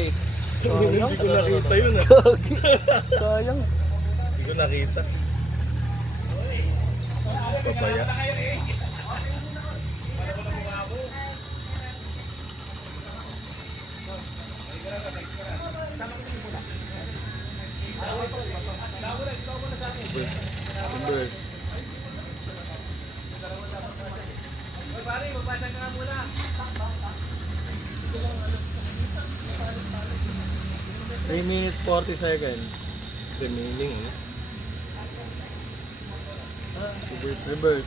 Okay. Hindi ko nakita yun ah. Sayang. Hindi ko nakita. Papaya. Timbers. Three minutes 40 seconds. Remaining eh. Reverse.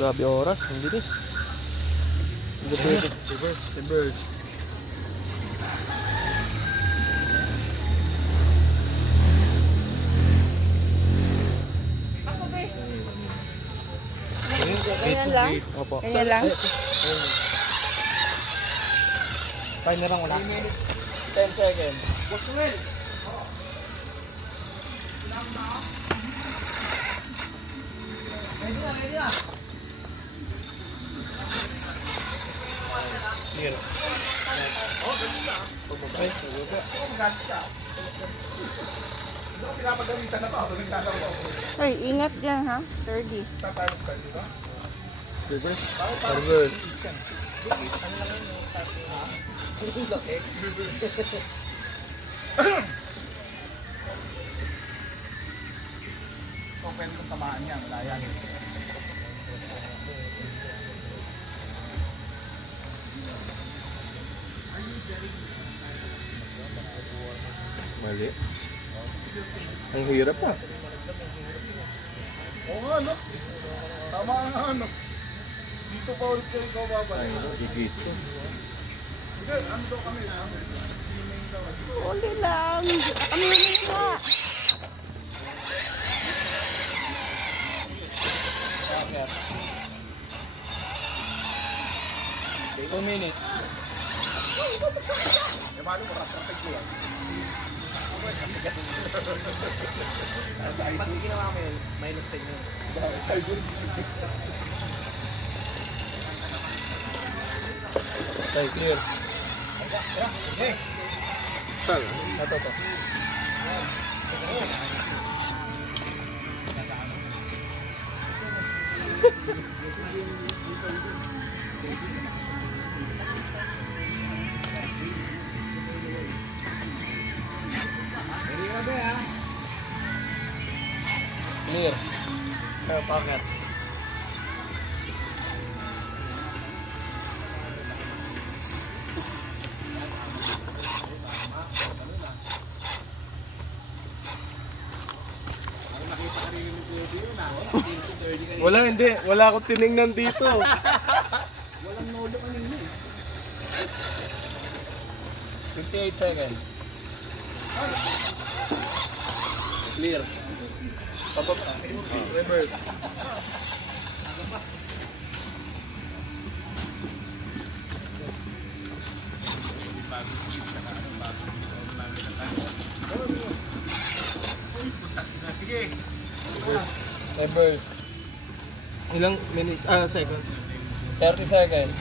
Grabe oras, ang bilis. Reverse. Ganyan lang? Opo. Ganyan lang? Fine na lang wala. 3 minutes, 10 seconds. Clear. Ay, ingat dyan ha. 30. Reverse. Open kung tamaan niya, wala yan. Mali. Ang hirap ah. Oo nga, no? Tama nga, no? Dito pa ulit kayo ikaw babalik. Gigito. Hindi, ano daw kami? Uli lang. Aminin nga. Okay, 2 minutes. Eh, paano mo rapatag ko yan? Pag ginawa ko yun, minus 10 yun. Okay, clear. Saan? Ito. Clear. Packet. Wala, hindi. Wala akong tinignan dito. Walang nolo kanina eh. 58 seconds. Clear. Pababa. Reverse. Sige. Reverse. Ilang minutes? Seconds. 30 seconds.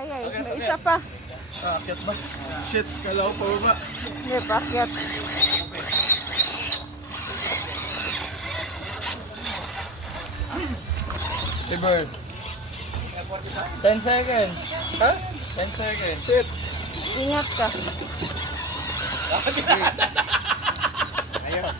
Ay. May isa pa. Akyat ba? Shit, kala ko pababa. Hindi, pakyat. Reverse. 10 seconds. Ha? 10 seconds. Shit. Ingat ka. Ayos.